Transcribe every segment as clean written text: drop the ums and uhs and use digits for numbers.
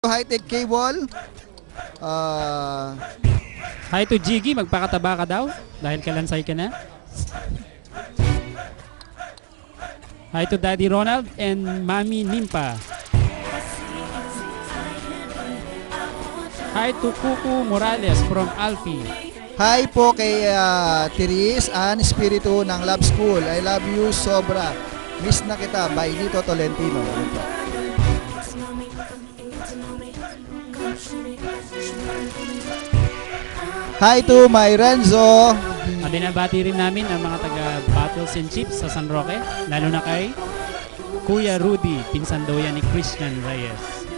High-tech cable. Hi to Jiggy, magpakataba ka daw dahil kalansay ka na. Hi to Daddy Ronald and Mami Nimpa. Hi to Kuku Morales from Alfie. Hi po kay Therese and Espiritu ng Love School. I love you sobra. Miss na kita by Lito Tolentino. Hi to my Renzo. Binabati rin namin ang mga taga Battles and Chips sa San Roque, lalo na kay Kuya Rudy, pinsan daw yan ni Christian Reyes.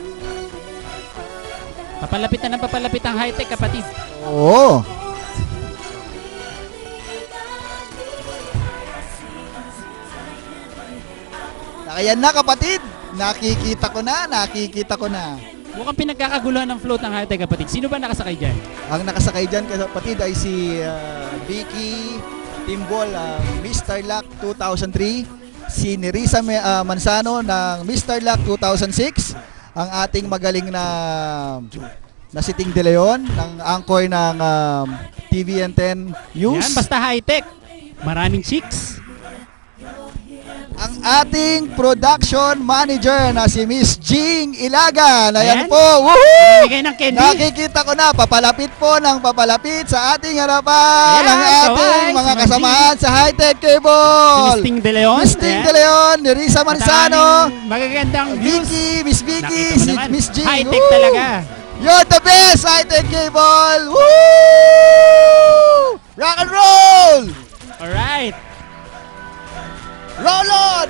Papalapit na ng papalapit ang high-tech, kapatid. Oo. Ayan na kapatid, nakikita ko na. Mukhang pinagkakaguluhan ng float ng high-tech, kapatid. Sino ba nakasakay dyan? Ang nakasakay dyan kapatid ay si Vicky Timbol, Mr. Luck 2003, si Nerissa Manzano ng Mr. Luck 2006, ang ating magaling na si Ting De Leon ng anchor ng TVN10 News. Yan, basta high-tech, maraming chicks. Ang ating production manager na si Miss Jing Ilagan. Ayan po. Woohoo! Ng candy. Nakikita ko na, papalapit po ng papalapit sa ating harapan ang ating mga kasamahan sa high-tech cable. Si Miss Ting De Leon. Miss Ting De Leon, Nerissa Manzano, magagandang views. Miss Vicky, si Miss Jing. High-tech talaga. You're the best high-tech cable. Woo! Rock and roll! Alright. Roll on!